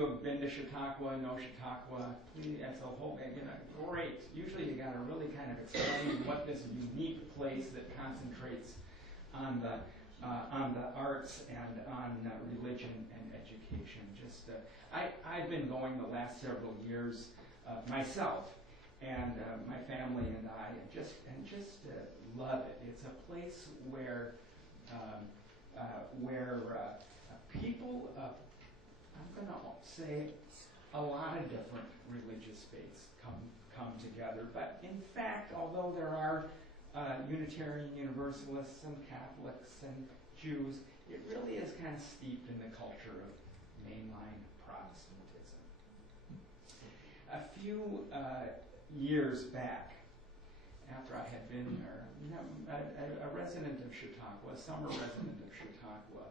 you have been to Chautauqua, know Chautauqua, that's a whole, great. Usually you got to really kind of explain what this unique place that concentrates on the arts and on religion and education. I've been going the last several years myself, and my family and I, and just love it. It's a place where people, I'm going to say, a lot of different religious faiths come together. But in fact, although there are Unitarian Universalists and Catholics and Jews, it really is kind of steeped in the culture of mainline Protestantism. A few years back, after I had been there, a resident of Chautauqua, a summer resident of Chautauqua,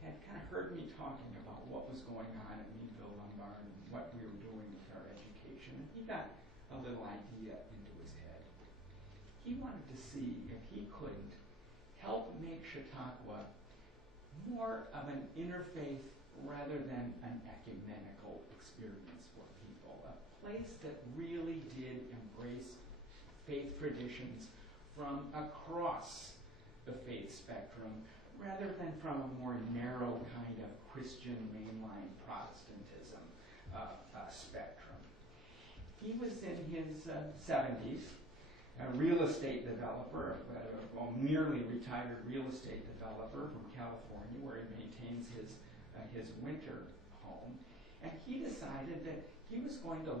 had kind of heard me talking about what was going on at Meadville Lombard and what we were doing with our education. And he got a little idea into his head. He wanted to see if he couldn't help make Chautauqua more of an interfaith rather than an ecumenical experience for people, a place that really did embrace faith traditions from across the faith spectrum rather than from a more narrow kind of Christian mainline Protestantism spectrum. He was in his 70s, a real estate developer, a nearly retired real estate developer from California, where he maintains his winter home. And he decided that he was going to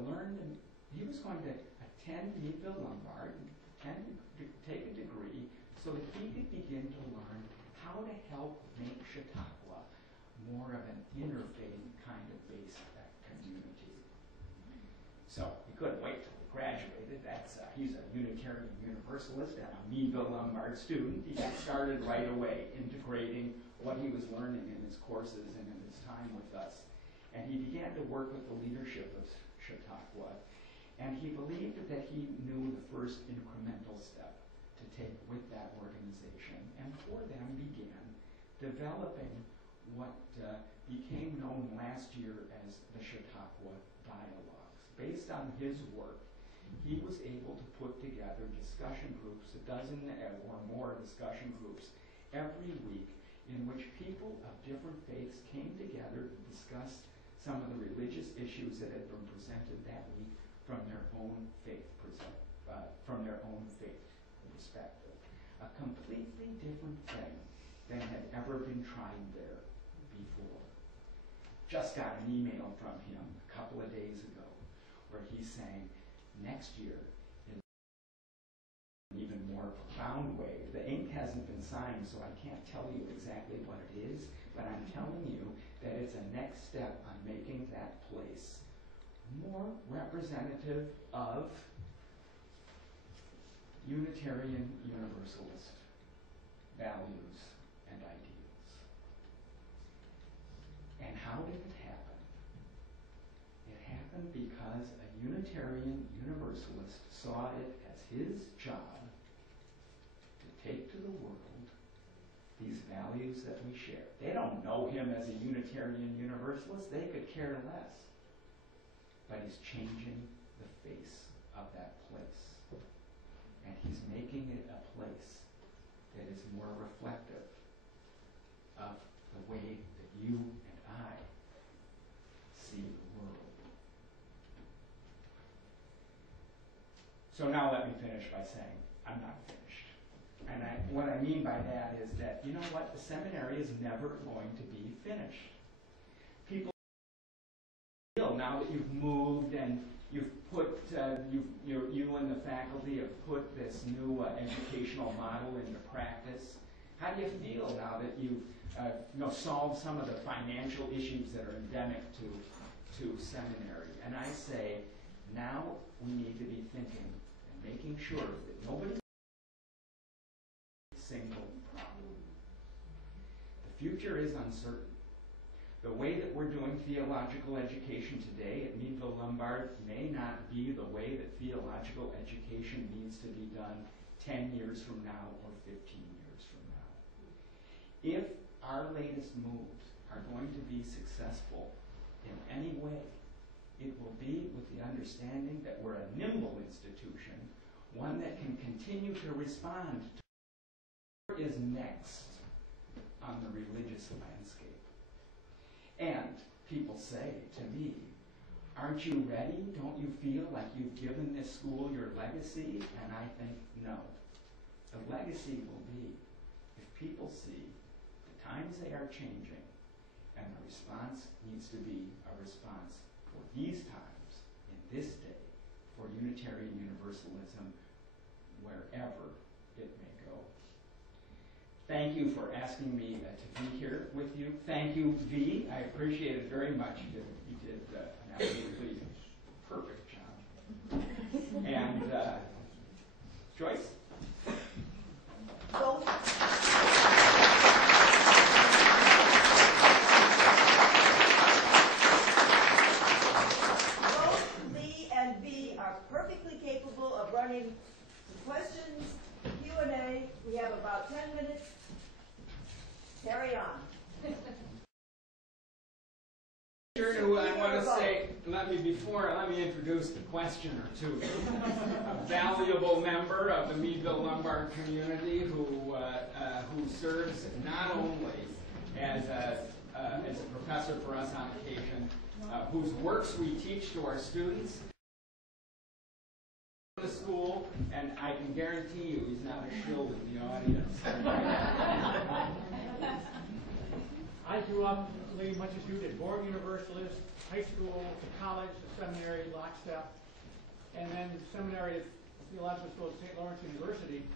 attend Meadville Lombard, take a degree, so that he could begin to learn how to help make Chautauqua more of an interfaith kind of based community. So he couldn't wait till he graduated. He's a Unitarian Universalist and a Meadville Lombard student. He got started right away integrating what he was learning in his courses and in his time with us. And he began to work with the leadership of Chautauqua. And he believed that he knew the first incremental step to take with that organization, and for them began developing what became known last year as the Chautauqua Dialogues. Based on his work, he was able to put together discussion groups, a dozen or more discussion groups, every week in which people of different faiths came together to discuss some of the religious issues that had been presented that week from their own faith perspective. A completely different thing than had ever been tried there before. Just got an email from him a couple of days ago where he's saying, next year, in an even more profound way, the ink hasn't been signed, so I can't tell you exactly what it is, but I'm telling you that it's a next step on making that place more representative of Unitarian Universalist values and ideals. And how did it happen? It happened because a Unitarian Universalist saw it as his job to take to the world these values that we share. They don't know him as a Unitarian Universalist. They could care less. But he's changing the face of that place. And he's making it a place that is more reflective of the way that you and I see the world. So now let me finish by saying, I'm not finished. And what I mean by that is that, you know what, the seminary is never going to be finished. People feel now that you've moved and you've put, you and the faculty have put this new educational model into practice. How do you feel now that you've solved some of the financial issues that are endemic to seminary? And I say, now we need to be thinking and making sure that nobody single problem. The future is uncertain. The way that we're doing theological education today at Meadville Lombard may not be the way that theological education needs to be done 10 years from now or 15 years from now. If our latest moves are going to be successful in any way, it will be with the understanding that we're a nimble institution, one that can continue to respond to what is next on the religious landscape. And people say to me, aren't you ready? Don't you feel like you've given this school your legacy? And I think, no. The legacy will be if people see the times they are changing and the response needs to be a response for these times, in this day, for Unitarian Universalism, wherever it may go. Thank you for asking me to be here with you. Thank you, V. I appreciate it very much. You did an absolutely perfect job. And Joyce? Both Lee and V are perfectly capable of running questions, Q&A. We have about 10 minutes. Carry on. I want to say, let me introduce the questioner too. A valuable member of the Meadville Lombard community who serves not only as a professor for us on occasion, whose works we teach to our students in the school, and I can guarantee you he's not a shill in the audience. I grew up, Lee, much as you did, born Universalist, high school, college, seminary, lockstep, and then seminary at Theological School at St. Lawrence University.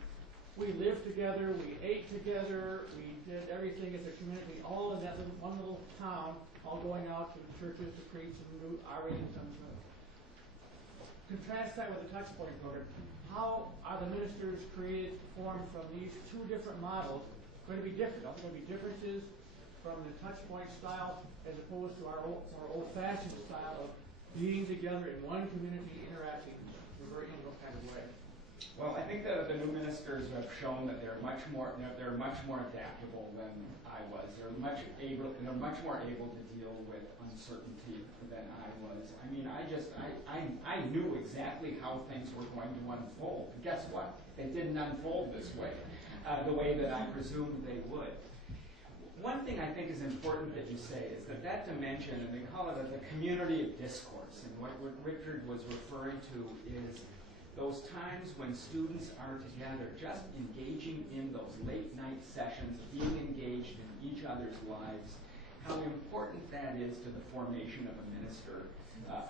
We lived together, we ate together, we did everything as a community, all in that one little town, all going out to churches to preach and do RAs and contrast that with the Touchpoint program. How are the ministers created, formed from these two different models going to be different? Are there going to be differences from the Touchpoint style as opposed to our old-fashioned style of being together in one community, interacting in a very intimate kind of way? Well, I think that the new ministers have shown that they're much more adaptable than I was. They're much more able to deal with uncertainty than I was. I mean, I knew exactly how things were going to unfold. And guess what? They didn't unfold this way, the way that I presumed they would. One thing I think is important that you say is that dimension, and they call it the community of discourse, and what Richard was referring to is those times when students are together, just engaging in those late night sessions, being engaged in each other's lives, how important that is to the formation of a minister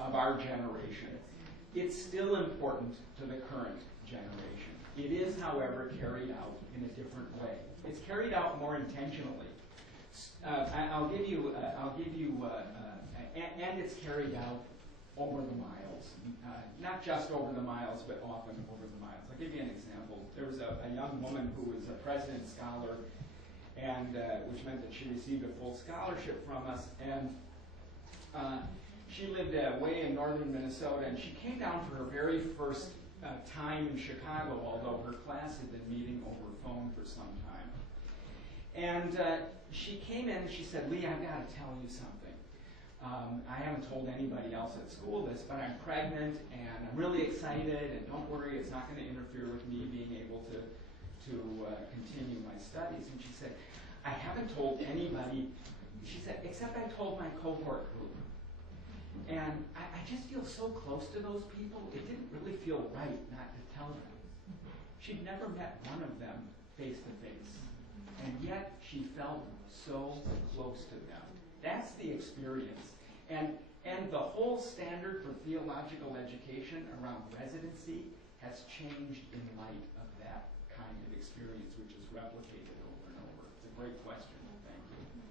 of our generation. It's still important to the current generation. It is, however, carried out in a different way. It's carried out more intentionally. I'll give you, and it's carried out over the miles, not just over the miles, but often over the miles. I'll give you an example. There was a young woman who was a president scholar, and which meant that she received a full scholarship from us, and she lived way in northern Minnesota, and she came down for her very first time in Chicago, although her class had been meeting over phone for some time. And she came in and she said, Lee, I've got to tell you something. I haven't told anybody else at school this, but I'm pregnant and I'm really excited, and don't worry, it's not going to interfere with me being able to continue my studies. And she said, I haven't told anybody, she said, except I told my cohort group. And I just feel so close to those people, it didn't really feel right not to tell them. She'd never met one of them face to face, and yet she felt so close to them. That's the experience. And the whole standard for theological education around residency has changed in light of that kind of experience, which is replicated over and over. It's a great question. Thank you.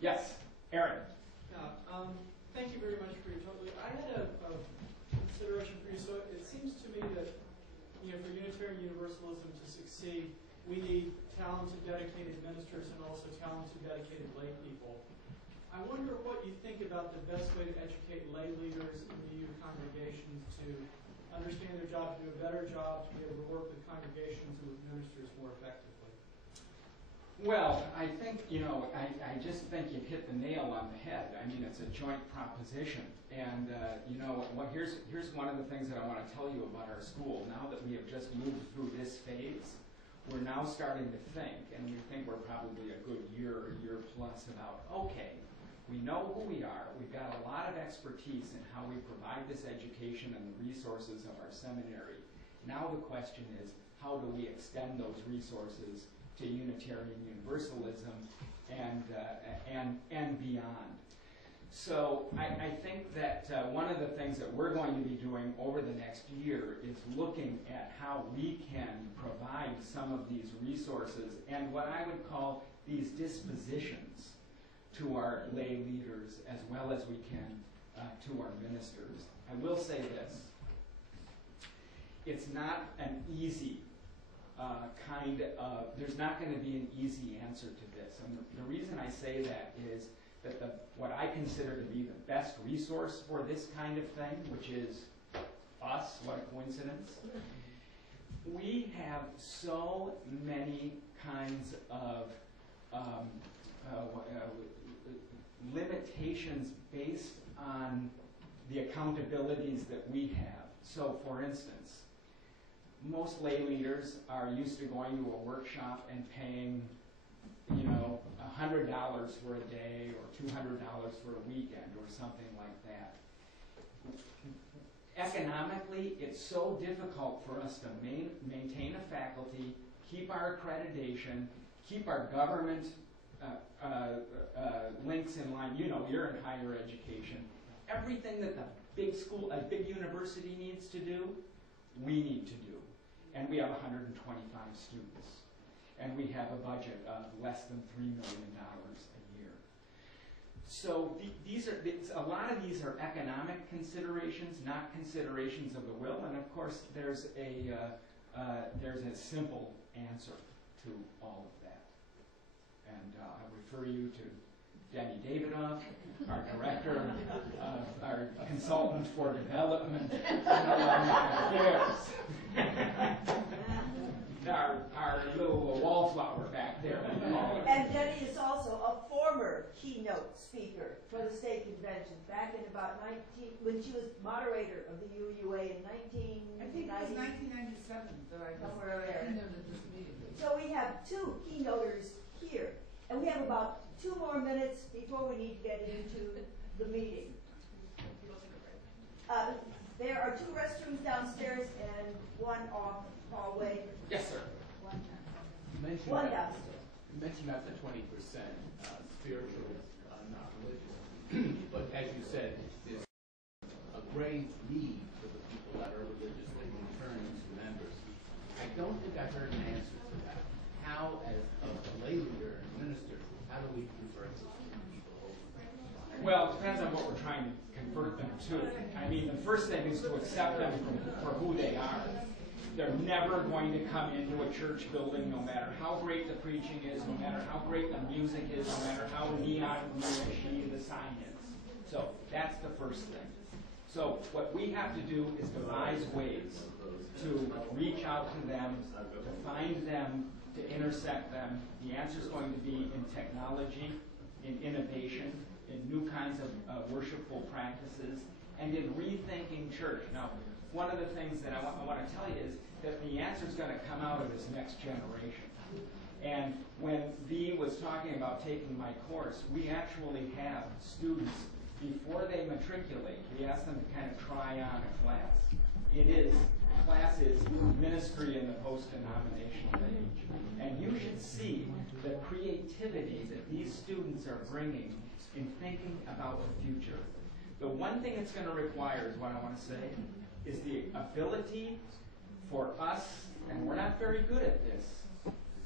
Yes, Aaron. Thank you very much for your talk. I had a consideration for you. So it seems to me that for Unitarian Universalism to succeed, we need talented, dedicated ministers and also talented, dedicated lay people. I wonder what you think about the best way to educate lay leaders in the UU congregations to understand their job, to do a better job, to be able to work with congregations and with ministers more effectively. Well, I think, I just think you've hit the nail on the head. I mean, it's a joint proposition. And, here's one of the things that I want to tell you about our school. Now that we have just moved through this phase, we're now starting to think, and we think we're probably a good year plus about, okay, we know who we are. We've got a lot of expertise in how we provide this education and the resources of our seminary. Now the question is, how do we extend those resources to Unitarian Universalism and beyond? So I think that one of the things that we're going to be doing over the next year is looking at how we can provide some of these resources and what I would call these dispositions to our lay leaders as well as we can to our ministers. I will say this. It's not an easy there's not going to be an easy answer to this. And the reason I say that is that what I consider to be the best resource for this kind of thing, which is us, what a coincidence, we have so many kinds of limitations based on the accountabilities that we have. So, for instance, most lay leaders are used to going to a workshop and paying, $100 for a day or $200 for a weekend or something like that. Economically, it's so difficult for us to maintain a faculty, keep our accreditation, keep our government links in line. You're in higher education. Everything that a big university needs to do, we need to do. And we have 125 students. And we have a budget of less than $3 million a year. So a lot of these are economic considerations, not considerations of the will. And of course, there's a simple answer to all of that. And I refer you to Danny Davidoff, our director, our consultant for development, our little wallflower back there. And Jenny is also a former keynote speaker for the state convention back in about when she was moderator of the UUA in 1990. I think it was 1997 that I Somewhere there. keynoted this meeting. So we have two keynoters here, and we have about 2 more minutes before we need to get into the meeting. There are 2 restrooms downstairs and 1 off hallway. Yes, sir. One You downstairs. mentioned about the 20% spiritual, not religious. But as you said, there's a great need for the people that are religious that can turn into members. I don't think I heard an answer to that. How, as a lay leader and minister, how do we convert those people over? Well, it depends on what we're trying to convert them to. I mean, the first thing is to accept them for who they are. They're never going to come into a church building, no matter how great the preaching is, no matter how great the music is, no matter how neon the sign is. So that's the first thing. So what we have to do is devise ways to reach out to them, to find them, to intersect them. The answer is going to be in technology, in innovation, in new kinds of worshipful practices, and in rethinking church. Now, one of the things that I want to tell you is that the answer is going to come out of this next generation. And when V was talking about taking my course, we actually have students, before they matriculate, we ask them to kind of try on a class. Class is ministry in the post-denominational age. And you should see the creativity that these students are bringing in thinking about the future. The one thing it's going to require is what I want to say, is the ability for us, and we're not very good at this,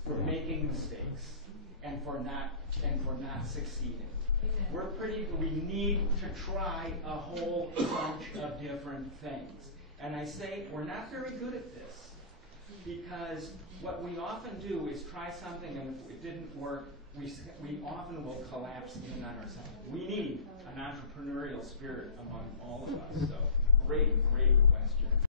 for making mistakes and for not succeeding. We need to try a whole bunch of different things. And I say we're not very good at this because what we often do is try something, and if it didn't work, we often will collapse in on ourselves. We need an entrepreneurial spirit among all of us. So great question.